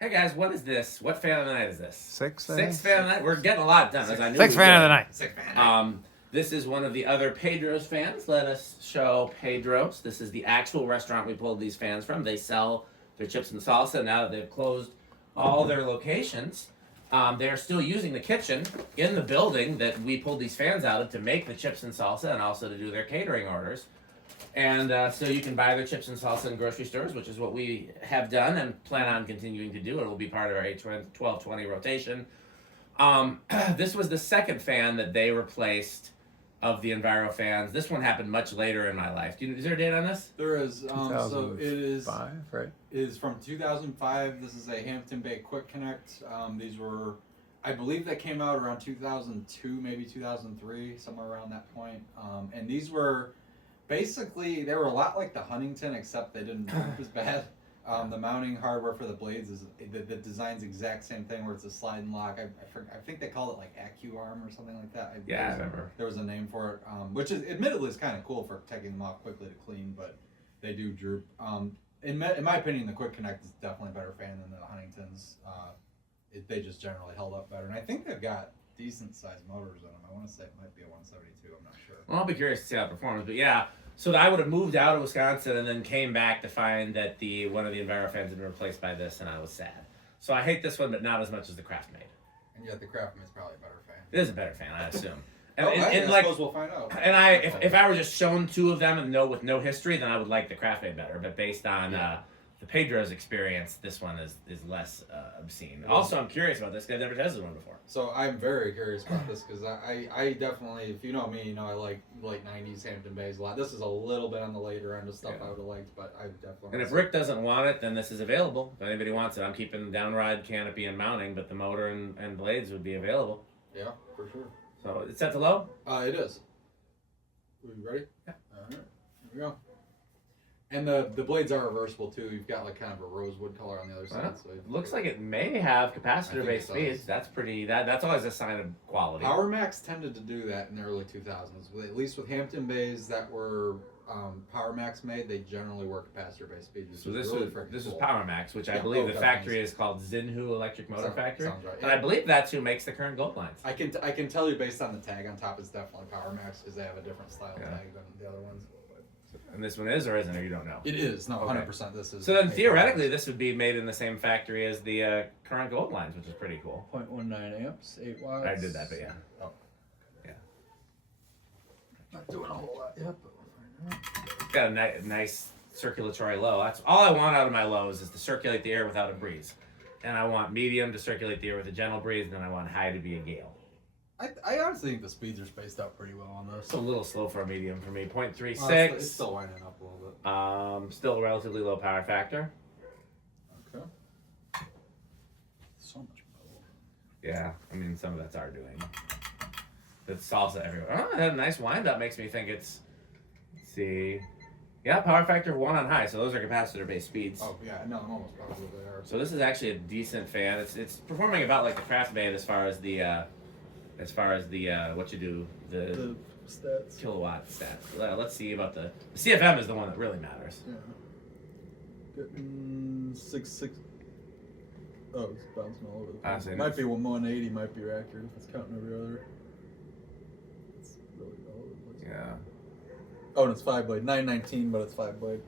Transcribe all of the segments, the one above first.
Hey guys, what is this? What fan of the night is this? Sixth fan of the night. We're getting a lot done. As I knew Sixth fan of the night. Sixth fan of the night. This is one of the other Pedro's fans. Let us show Pedro's. This is the actual restaurant we pulled these fans from. They sell their chips and salsa now that they've closed all their locations. They're still using the kitchen in the building that we pulled these fans out of to make the chips and salsa and also to do their catering orders. And so you can buy their chips and salsa in grocery stores, which is what we have done and plan on continuing to do. It will be part of our 12-20 rotation. This was the second fan that they replaced of the Envirofans. This one happened much later in my life. Is there a date on this? There is. So it is 2005, right? It is from 2005. This is a Hampton Bay Quick Connect. These were, I believe, they came out around 2002, maybe 2003, somewhere around that point. And these were basically, they were a lot like the Huntington, except they didn't work as bad. The mounting hardware for the blades is the design's exact same thing, where it's a slide and lock. I think they called it like AccuArm or something like that. I remember. There was a name for it, which is admittedly is kind of cool for taking them off quickly to clean, but they do droop. In my opinion, the Quick Connect is definitely a better fan than the Huntingtons. They just generally held up better, and I think they've got decent sized motors in them. I want to say it might be a 172. I'm not sure. Well, I'll be curious to see how it performs, but yeah. So I would have moved out of Wisconsin and then came back to find that one of the Envirofans had been replaced by this, and I was sad. So I hate this one, but not as much as the Craftmade. And yet the Craftmade is probably a better fan. It is a better fan, I assume. I suppose we'll find out. And if I were just shown two of them and with no history, then I would like the Craftmade better. But based on the Pedro's experience, this one is less obscene. Also, I'm curious about this because I've never tested one before. So I'm very curious about this because I definitely, if you know me, you know I like late 90s Hampton Bays a lot. This is a little bit on the later end of stuff I would have liked, but I definitely... And if Rick doesn't want it, then this is available. If anybody wants it, I'm keeping downrod, canopy, and mounting, but the motor and blades would be available. Yeah, for sure. So it's set to low? It is. Are you ready? Yeah. All right, here we go. And the blades are reversible too. You've got like kind of a rosewood color on the other side. So it looks like it may have capacitor-based speeds. That's pretty. That's always a sign of quality. Power Max tended to do that in the early 2000s. At least with Hampton Bays that were Power Max made, they generally were capacitor-based speeds. So this was cool. Power Max, which I believe the factory is called Xinhu Electric Motor Factory. Sounds right. And I believe that's who makes the current gold lines. I can tell you based on the tag on top, it's definitely Power Max because they have a different style tag than the other ones. And this one is or isn't, or you don't know? It is. No, okay. 100% this is. So then theoretically, this would be made in the same factory as the current gold lines, which is pretty cool. 0.19 amps, 8 watts. I did that, but yeah. Oh. Yeah. Not doing a whole lot yet, but we'll find out. It's got a nice circulatory low. That's all I want out of my lows is to circulate the air without a breeze. And I want medium to circulate the air with a gentle breeze, and then I want high to be a gale. I honestly think the speeds are spaced out pretty well on this. It's a little slow for a medium for me. 0.36. Well, it's still winding up a little bit. Still a relatively low power factor. Okay. So much more. Yeah, I mean, some of that's our doing. The salsa everywhere. Oh, that nice wind up makes me think it's. Let's see. Yeah, power factor 1 on high, so those are capacitor-based speeds. Oh yeah, no, I'm almost positive they are. So this is actually a decent fan. It's performing about like the Craftmade as far as the what you do The stats. kilowatt stats. Let's see about the CFM is the one that really matters. Yeah. Getting 6. Oh, it's bouncing all over the place. Might be 180, might be accurate if it's counting every other. It's really all over the place. Yeah. Oh, and it's 5 blade. 919, but it's 5 blade.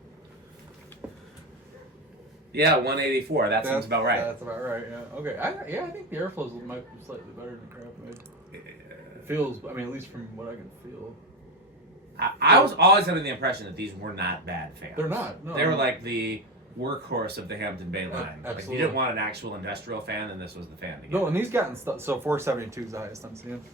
Yeah, 184. That seems about right. That's about right. Yeah. Okay. I think the airflows might be slightly better than Craftmade. It feels. I mean, at least from what I can feel. I was always under the impression that these were not bad fans. They're not. No. They were like the workhorse of the Hampton Bay line. Like, Absolutely. you didn't want an actual industrial fan, then this was the fan to get. No, and these gotten so 472 is the highest I'm seeing.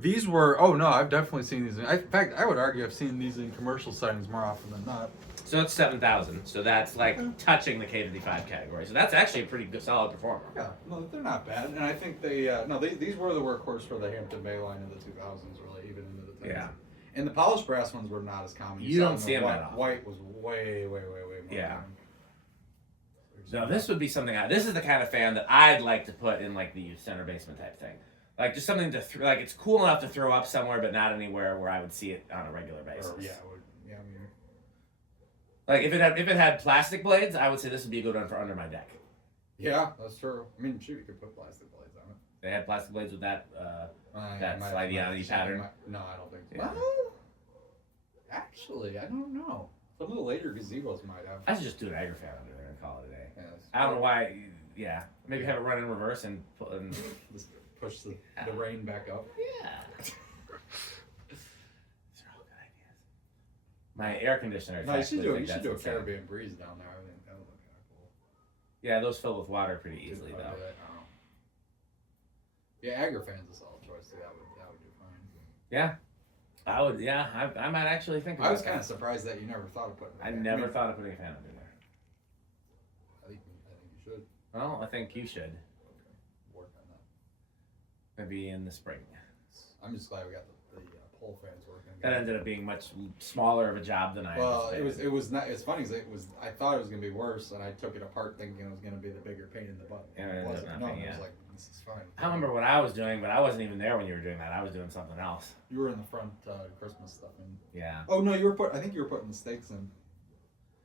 These were. Oh no, I've definitely seen these. In fact, I would argue I've seen these in commercial settings more often than not. So it's 7,000. So that's like touching the K-55 category. So that's actually a pretty good, solid performer. Yeah, no, they're not bad, and I think these were the workhorse for the Hampton Bay line in the 2000s, really, even into the 10s. Yeah. And the polished brass ones were not as common. You don't see them that often. White was way more. Yeah. common. So this would be something. This is the kind of fan that I'd like to put in like the youth center basement type thing. Like just something to like it's cool enough to throw up somewhere, but not anywhere where I would see it on a regular basis. I mean, Like if it had plastic blades, I would say this would be a good one for under my deck. Yeah, that's true. I mean, shoot, you could put plastic blades on it. They had plastic blades with that slidey pattern. No, I don't think so. Yeah. Well, actually, I don't know. Some of the later gazebos might have. I should just do an Agrafan under there and call it a day. Yes. I don't know why. Yeah, maybe have it run in reverse and Just push the rain back up. Yeah. These are all good ideas. My air conditioner. No, you should do a insane. Caribbean breeze down there. I think that would look kind of cool. Yeah, those fill with water pretty easily though. Yeah, Agrafan's a solid choice too. That would do fine. Yeah, I would. Yeah, I might actually think about it. I was kind of surprised that you never thought of putting. I never thought of putting a fan under there. I think you should. Well, I think you should. Okay. Work on that. Maybe in the spring. I'm just glad we got the pole fans working. That ended up being much smaller of a job than I. Well, anticipated. it was not. It's funny because I thought it was gonna be worse, and I took it apart thinking it was gonna be the bigger pain in the butt. Yeah, it wasn't. not No, being, it yeah. was like this is fine. I don't remember what I was doing, but I wasn't even there when you were doing that. I was doing something else. You were in the front Christmas stuff, and Yeah. oh no, I think you were putting the stakes in.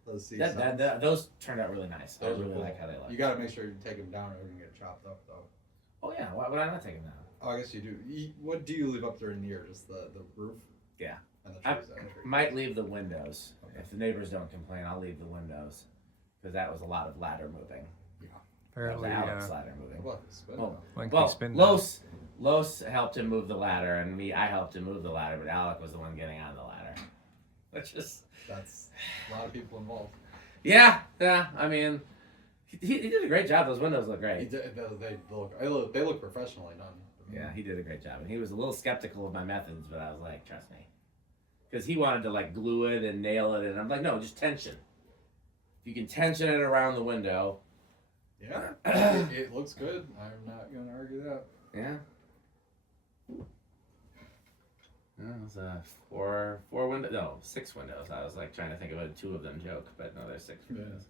Those seats. Those turned out really nice. Those I really are cool. like how they look. You got to make sure you take them down, or you're gonna get chopped up though. Oh yeah, why would I not take them down? Oh, I guess you do. What do you leave up during the year? Just the roof? Yeah. And the I trees. might leave the windows. Okay. If the neighbors don't complain, I'll leave the windows. Because that was a lot of ladder moving. That was Apparently, Alex ladder moving. Well, spin Well, one Well, can spin Los helped him move the ladder, and I helped him move the ladder, but Alec was the one getting on the ladder. Which is... That's a lot of people involved. Yeah, I mean, he did a great job. Those windows look They great. look professionally done. Yeah, he did a great job. And he was a little skeptical of my methods, but I was like, trust me. Because he wanted to like glue it and nail it, and I'm like, no, just tension. If you can tension it around the window. Yeah, it looks good. I'm not gonna argue that. Yeah. Yeah, it was four windows. No, 6 windows. I was like trying to think of a 2 of them joke, but no, there's 6 windows.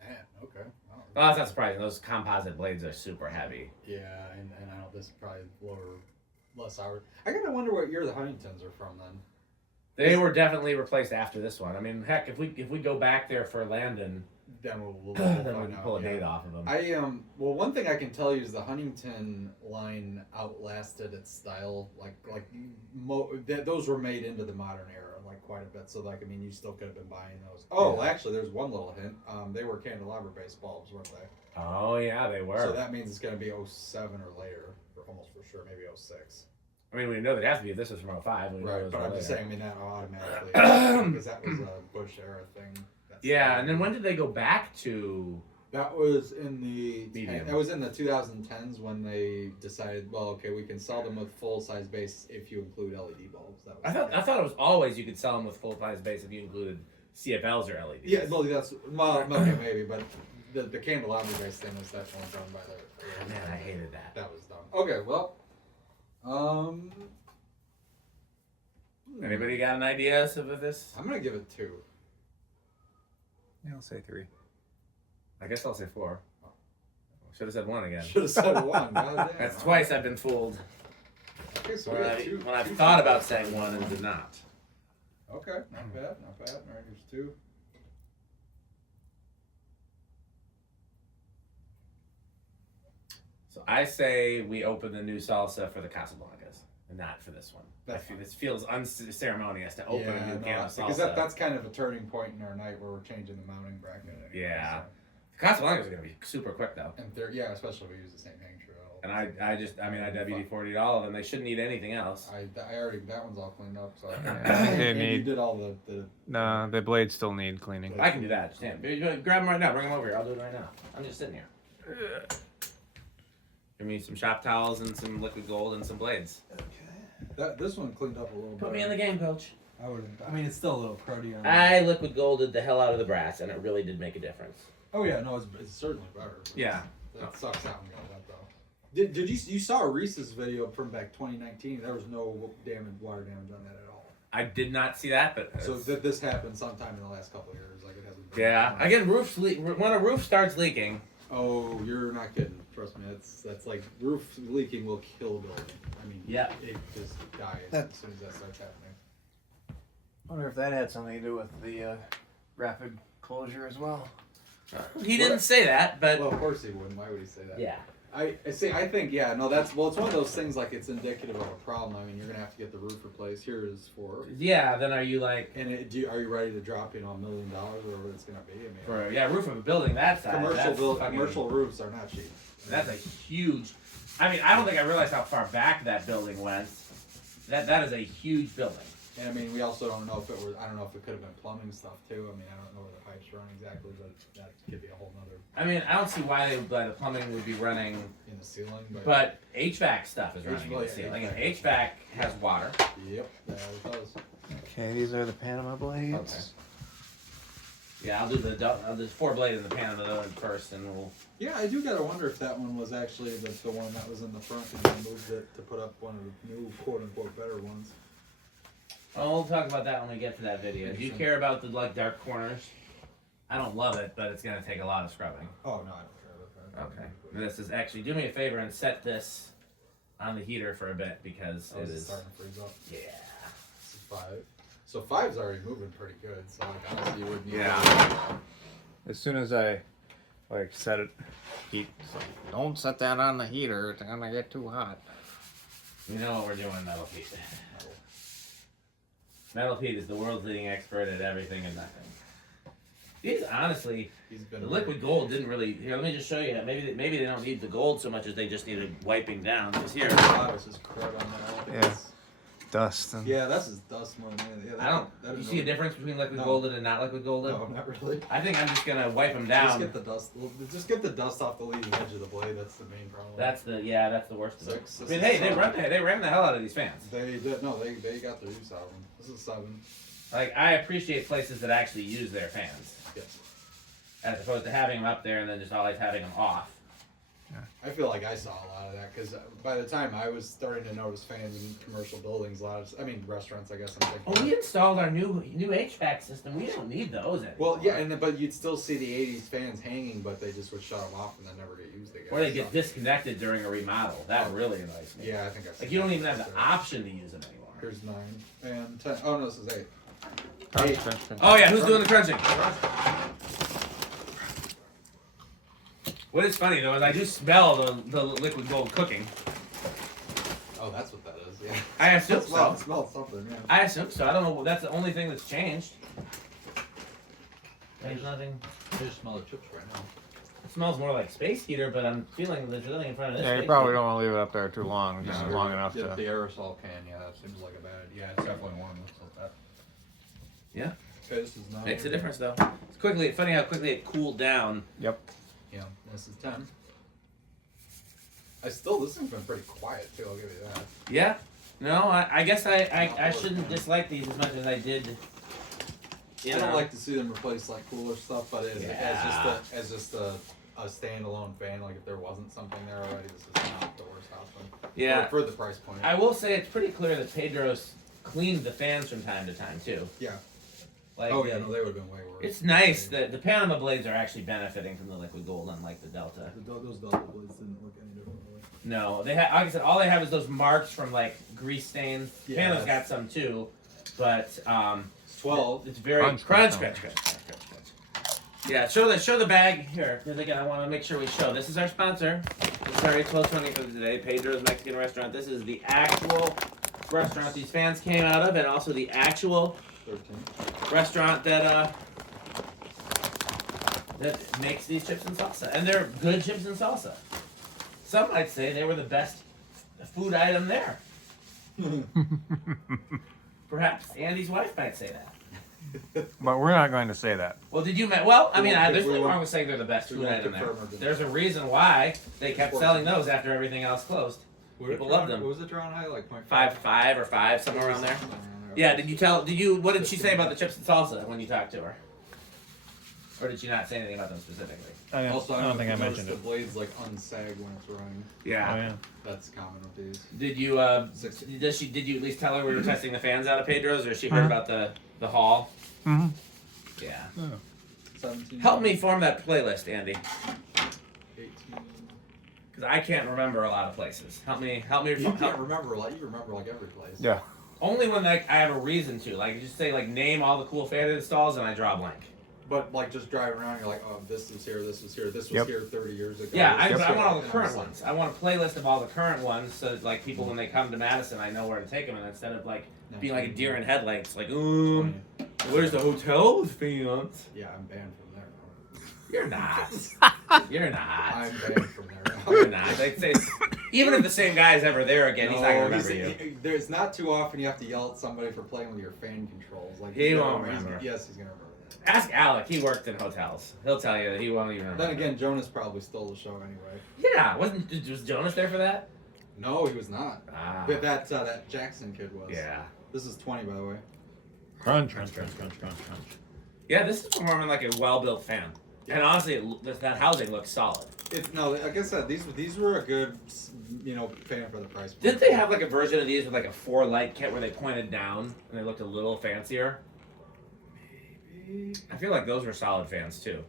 Man, okay. Wow. Well, that's not surprising. Those composite blades are super heavy. Yeah, and I know this is probably less hours. I gotta wonder what year the Huntingtons are from then. They were definitely replaced after this one. I mean, heck, if we go back there for Landon, Then we'll then find we can out, pull a yeah. date off of them. Well, one thing I can tell you is the Huntington line outlasted its style. Those were made into the modern era like quite a bit. So like I mean, you still could have been buying those. Oh, Yeah. actually, there's one little hint. They were candelabra-based bulbs, weren't they? Oh yeah, they were. So that means it's going to be 07 or later, or almost for sure, maybe 06. I mean, we know they'd have to be if this was from 05. We know it Right, was but I'm later. just saying, I mean, that automatically, because that was a Bush era thing. Yeah, and then when did they go back to? That was in the Medium. That was in the 2010s when they decided, well, okay, we can sell them with full size base if you include LED bulbs. That was I thought it was always you could sell them with full size base if you included CFLs or LEDs. Yeah, well, okay, maybe, but the candelabra base thing was definitely done by the. Man, I hated that. That was done. Okay, well, Anybody got an idea of this? I'm gonna give it 2. Yeah, I'll say 3. I guess I'll say 4. Should have said 1 again. Should have said 1. Goddamn. That's twice I've been fooled Okay, so we when, got 2. when I've thought about saying 1 and did not. Okay, not bad, not bad. All right, here's 2. So I say we open the new salsa for the Casablancas and not for this one. This feels unceremonious to open a new can of salsa. Because that's kind of a turning point in our night where we're changing the mounting bracket. Anyway, Yeah. so. The Casablancas are going to be super quick though. And especially if we use the same hang trail. And I WD-40'd all of them. They shouldn't need anything else. I already, that one's all cleaned up, so. I think they And you need- did all the No, the blades still need cleaning. I can do that. Just grab them right now. Bring them over here. I'll do it right now. I'm just sitting here. Give me some shop towels and some liquid gold and some blades. this one cleaned up a little bit. Put me in the game, coach. I wouldn't. I mean, it's still a little cruddy on. I liquid golded the hell out of the brass, and it really did make a difference. Oh yeah, no, it's certainly better. Yeah. That sucks out and got that though. Did you saw Reese's video from back 2019? There was no water damage on that at all. I did not see that, but So this happened sometime in the last couple of years, like it hasn't. Been yeah. Again, roofs leak. When a roof starts leaking. Oh, you're not kidding. Trust me, that's like roof leaking will kill a building. I mean, Yeah. it just dies That- as soon as that starts happening. Wonder if that had something to do with the rapid closure as well. He didn't say that, but Well, of course he wouldn't. Why would he say that? yeah. I see. I think that's well. It's one of those things like it's indicative of a problem. I mean, you're gonna have to get the roof replaced. Here is for. Yeah, then are you like And are you ready to drop $1 million or whatever it's gonna be? I mean, roof of a building that size? commercial roofs are not cheap. That's a huge. I mean, I don't think I realized how far back that building went. That is a huge building. And I mean, we also don't know if it was. I don't know if it could have been plumbing stuff too. I mean, I don't know where the pipes run exactly, but that could be a whole nother I mean, I don't see why the plumbing would be running, in the ceiling. but HVAC stuff is running in the HVAC, ceiling, and HVAC has water. Yep, that does. Okay, these are the Panama blades. Okay. Yeah, I'll do the 4-blade in the Panama first, and we'll. Yeah, I do gotta wonder if that one was actually the one that was in the front and they moved it to put up one of the new quote unquote better ones. Oh, we'll talk about that when we get to that video. Do you care about the dark corners? I don't love it, but it's gonna take a lot of scrubbing. Oh no, I don't care about that. Okay. This is actually, do me a favor and set this on the heater for a bit because it is. Starting to freeze up. Yeah. This is 5. So 5's already moving pretty good. So like honestly, you wouldn't. Yeah. As soon as I set it, heat. So don't set that on the heater. It's gonna get too hot. We know what we're doing, Metal Pete. Metal Pete is the world's leading expert at everything and nothing. These honestly, the liquid gold didn't really. Here, let me just show you. Maybe they don't need the gold so much as they just needed wiping down. Because here, It's just crud on that. Yeah. Dust. And... Yeah, that's just dust more than anything. Yeah, I don't. You see a difference between liquid golden and not liquid golden? No, not really. I think I'm just gonna wipe them down. Just get the dust. Just get the dust off the leading edge of the blade. That's the main problem. That's the worst of it. Six. I mean, hey, they ran the hell out of these fans. They did. No, they got the use out of them. This is 7. Like, I appreciate places that actually use their fans, Yes. as opposed to having them up there and then just always having them off. I feel like I saw a lot of that because by the time I was starting to notice fans in commercial buildings, restaurants, I guess. I'm thinking. Oh, we installed our new HVAC system. We don't need those anymore. Well, yeah, but you'd still see the '80s fans hanging, but they just would shut them off and then never get used again. Or they get disconnected during a remodel. That really annoys me. Yeah, I think I've seen Like, you don't that. even have the option to use them anymore. Here's 9 and 10. Oh no, this is 8. Oh yeah, who's doing the crunching? What is funny though is I do smell the liquid gold cooking. Oh, that's what that is. Yeah. I assume so. It smells something. Yeah. I assume so. I don't know. That's the only thing that's changed. There's nothing. I just smell the chips right now. It smells more like space heater, but I'm feeling there's nothing in front of this. Yeah, you space probably heater. don't want to leave it up there too long. Just long enough Yeah, to. the aerosol can. Yeah, that seems like a bad. Yeah, it's definitely warm. Looks like that. Yeah. Okay, this is 9. Makes a difference though. It's funny how quickly it cooled down. Yep. Yeah, this is 10. This thing's been pretty quiet too, I'll give you that. Yeah. No, I guess I shouldn't dislike these as much as I did. I don't like to see them replace like cooler stuff, but as just a standalone fan, like if there wasn't something there already, this is not the worst option. Yeah. For the price point. I will say it's pretty clear that Pedro's cleaned the fans from time to time too. Yeah. Like, Oh yeah, no, they would have been way worse. It's nice that the Panama blades are actually benefiting from the liquid gold, unlike the Delta. Those Delta blades didn't look any different. Really. No, they have. Like I said, all they have is those marks from like grease stains. Yeah, Panama's got some too, but 12. It's very crunch. Yeah, show the bag here, because again, I want to make sure we show. This is our sponsor. This is our 1220 for today, Pedro's Mexican Restaurant. This is the actual restaurant these fans came out of, and also the actual 13. restaurant that makes these chips and salsa, and they're good chips and salsa. Some might say they were the best food item there. Perhaps Andy's wife might say that. But we're not going to say that. Well, did you? Well, I mean, there's we nothing won't- wrong with saying they're the best we food won't item there. confirm or deny. There's a reason why they kept selling those after everything else closed. People love them. What was it drawn high? Like 0.5? 5 or 5, somewhere around there. Yeah. What did she say about the chips and salsa when you talked to her? Or did she not say anything about them specifically? Also, I don't think I noticed mentioned the it. blades like unsag when it's running. Oh yeah. That's common with these. Did you? Did you at least tell her we were testing the fans out of Pedro's, or she heard Uh-huh. about the haul? Mm-hmm. Yeah. 17. Help me form that playlist, Andy, 18. because I can't remember a lot of places. Help me. You can't remember like you remember like every place. Yeah. Only when like I have a reason to. Like just say like name all the cool fan installs and I draw a blank. But like just driving around, you're like, oh, this is here, this is here, this was Yep. here 30 years ago. Yeah, I This want all was the here. current ones. I want a playlist of all the current ones, so that, like people when they come to Madison, I know where to take them, and instead of like being like a deer in headlights, like where's the hotel with fans? Yeah, I'm banned from there now. You're not. You're not. I'm banned from there now. You're not. They say even if the same guy is ever there again, he's not gonna remember you. There's not too often you have to yell at somebody for playing with your fan controls. Like He he's won't gonna- remember. Yes, he's gonna remember that. Ask Alec. He worked in hotels. He'll tell you that he won't even remember. Then again, Jonas probably stole the show anyway. Yeah, was Jonas there for that? No, he was not. Ah, But that Jackson kid was. yeah. This is 20, by the way. Crunch. Yeah, this is performing like a well-built fan. And honestly, that housing looks solid. It's no, like I said, these were a good, fan for the price. Didn't they have like a version of these with like a 4-light kit where they pointed down and they looked a little fancier? Maybe. I feel like those were solid fans too.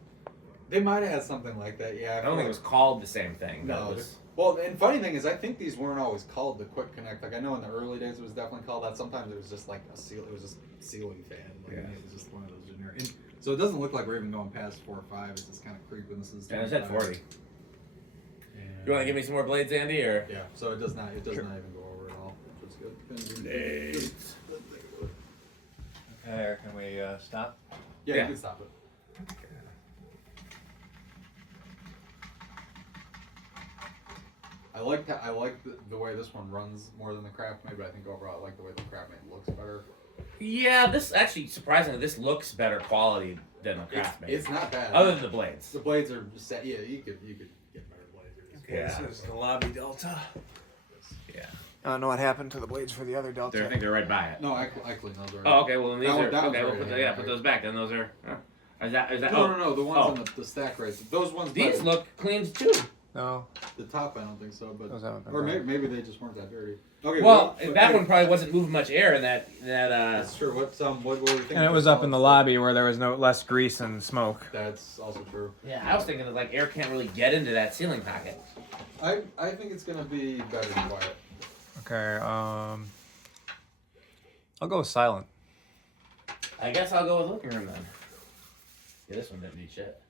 They might have had something like that. Yeah. I don't think it was called the same thing. No. It was, Well, and funny thing is, I think these weren't always called the Quick Connect. Like I know in the early days it was definitely called that. Sometimes it was just like a seal. It was just a ceiling fan. Like, Yeah. It was just one of those generic. And so it doesn't look like we're even going past 4 or 5. It's just kind of creeping. This is. and it said 40. And, You want to give me some more blades, Andy, or? Yeah. So it does not. It does not even go over at all, which is good. Blades. Okay, can we stop? Yeah, Yeah. you can stop it. I like that. I like the way this one runs more than the Craftmate, but I think overall I like the way the Craftmate looks better. Yeah, this actually surprisingly this looks better quality than the Craftmate. It's not bad. Other than the blades. The blades are set. Yeah, you could get better blades. Yeah. This is the lobby Delta. Yeah. I don't know what happened to the blades for the other Delta. I think they're right by it. No, I cleaned those already. Oh, okay. Well, then these That one- are that one's okay. We'll already put hanging put there. those back. Then those are. Is that? No. The ones Oh. on the stack rates. Those ones. These but look clean too. No. the top. I don't think so, but Those haven't been or done. maybe they just weren't that dirty. Okay. Well, what- that one probably wasn't moving much air in that. That's true. What were you thinking? And it was up in the lobby where there was no less grease and smoke. That's also true. Yeah, I was thinking that like air can't really get into that ceiling pocket. I think it's gonna be better than quiet. Okay, I'll go with silent. I guess I'll go with looking room then. Yeah, this one didn't need shit.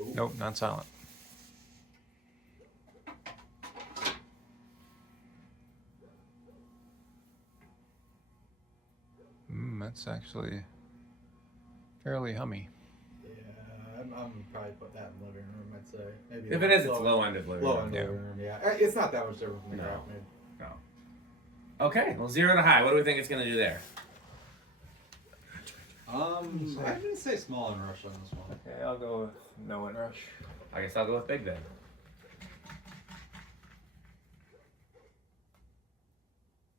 Ooh. Nope, not silent. That's actually fairly hummy. Yeah, I'm probably put that in the living room. I'd say maybe. If it is, it's low end of living Low room. end Yeah. living room. Yeah, it's not that much different from the No. Craftmate. Okay, well 0 to high. What do we think it's gonna do there? I'm gonna say small and rush on this one. Okay, I'll go with no and rush. I guess I'll go with big then.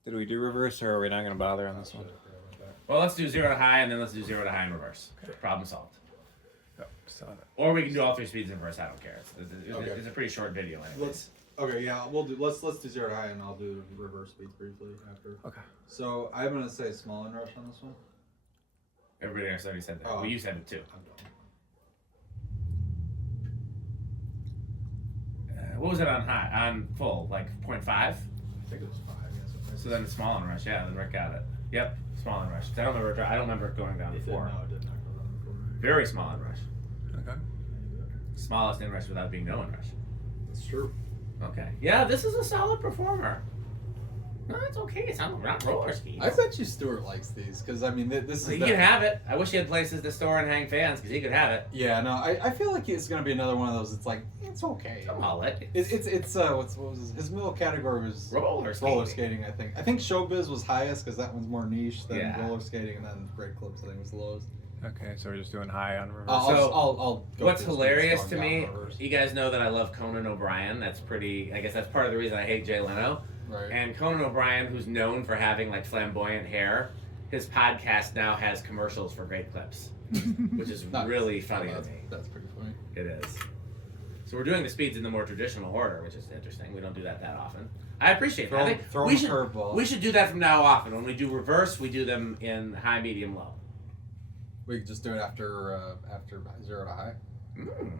Did we do reverse or are we not going to bother on this one? Well, let's do 0 to high and then let's do 0 to high in reverse. Problem solved. Yep, silent. Or we can do all 3 speeds in reverse. I don't care. It's Okay. a pretty short video anyway. Okay, yeah, let's do 0 to high and I'll do reverse speeds briefly after. Okay. So I'm gonna say small and rush on this one. Everybody else already said that. Oh. Well, you said it too. I'm done. What was it on high? On full, like 0.5? I think it was 5. Yes. So then it's small and rush. Yeah, then Rick got it. Yep, small and rush. I don't remember it going down to 4. No, it did not go down to 4. Very small and rush. Okay. Smallest in rush without being no in rush. That's true. Okay. Yeah, this is a solid performer. No, it's okay. It's not roller skis. I bet you Stuart likes these because I mean this is. He could have it. I wish he had places to store and hang fans because he could have it. Yeah, no, I feel like it's gonna be another one of those. It's like it's okay. Come on, It's what was his middle category was roller skating. roller skating. I think Showbiz was highest because that one's more niche than Yeah. roller skating, and then Great Clips I think was the lowest. Okay, so we're just doing high on reverse. I'll go What's through hilarious this to going me, down reverse. you guys know that I love Conan O'Brien. That's pretty. I guess that's part of the reason I hate Jay Leno. Right. And Conan O'Brien, who's known for having like flamboyant hair, his podcast now has commercials for Great Clips, which is Nice. really funny to That's, me. that's pretty funny. It is. So we're doing the speeds in the more traditional order, which is interesting. We don't do that often. I appreciate that. I think Throw we a should curveball. we should do that from now often. When we do reverse, we do them in high, medium, low. We could just do it after 0 to high. Mm.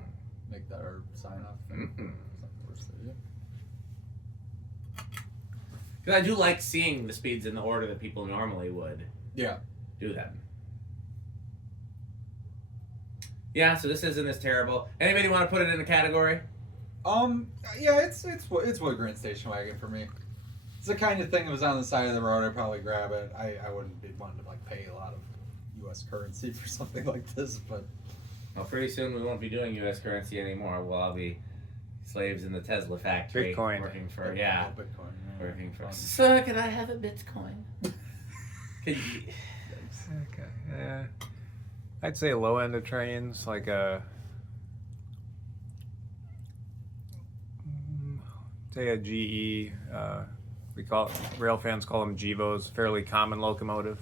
Make that our sign off. Mhm. Because I do like seeing the speeds in the order that people normally would Yeah. do them. Yeah, so this isn't as terrible. Anybody want to put it in a category? Yeah, it's Woodgren station wagon for me. It's the kind of thing that was on the side of the road. I'd probably grab it. I wouldn't be wanting to like pay a lot of U.S. currency for something like this, but Well, pretty soon we won't be doing U.S. currency anymore. We'll all be slaves in the Tesla factory. Bitcoin. Working for, Bitcoin. yeah. Working for. Fun. Sir, can I have a Bitcoin? Could you, Okay. Yeah. I'd say low end of trains, like a say a GE. We call rail fans call them GEVOs. Fairly common locomotive.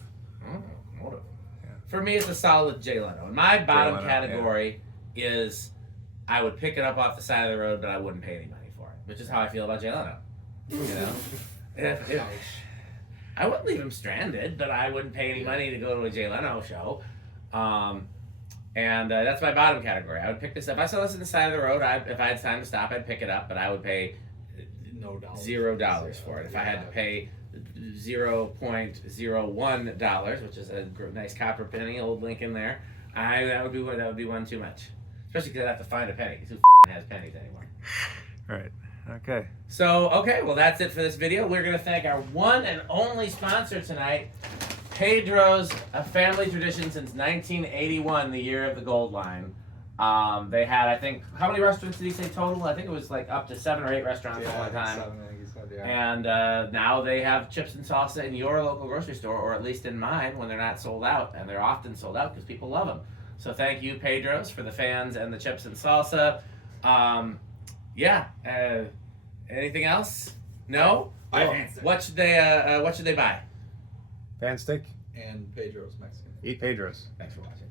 motive. Yeah. For me, it's a solid Jay Leno. And my bottom Leno, category is I would pick it up off the side of the road, but I wouldn't pay any money for it, which is how I feel about Jay Leno. You know, if I wouldn't leave him stranded, but I wouldn't pay any money to go to a Jay Leno show. And that's my bottom category. I would pick this up. If I saw this on the side of the road, if I had time to stop, I'd pick it up, but I would pay $0 for it. If I had to pay $0.01, which is a nice copper penny, old Lincoln there, that would be one too much. Especially because I'd have to find a penny. Because who has pennies anymore? Right. Okay. So, okay, well, that's it for this video. We're going to thank our one and only sponsor tonight, Pedro's, a family tradition since 1981, the year of the gold line. They had, I think, how many restaurants did he say total? I think it was like up to 7 or 8 restaurants at one time. 7, I think he said, yeah. And now they have chips and salsa in your local grocery store, or at least in mine when they're not sold out. And they're often sold out because people love them. So thank you, Pedro's, for the fans and the chips and salsa. Anything else? No? What should they buy? FanStick. And Pedro's Mexican. Eat Pedro's. Thanks for watching.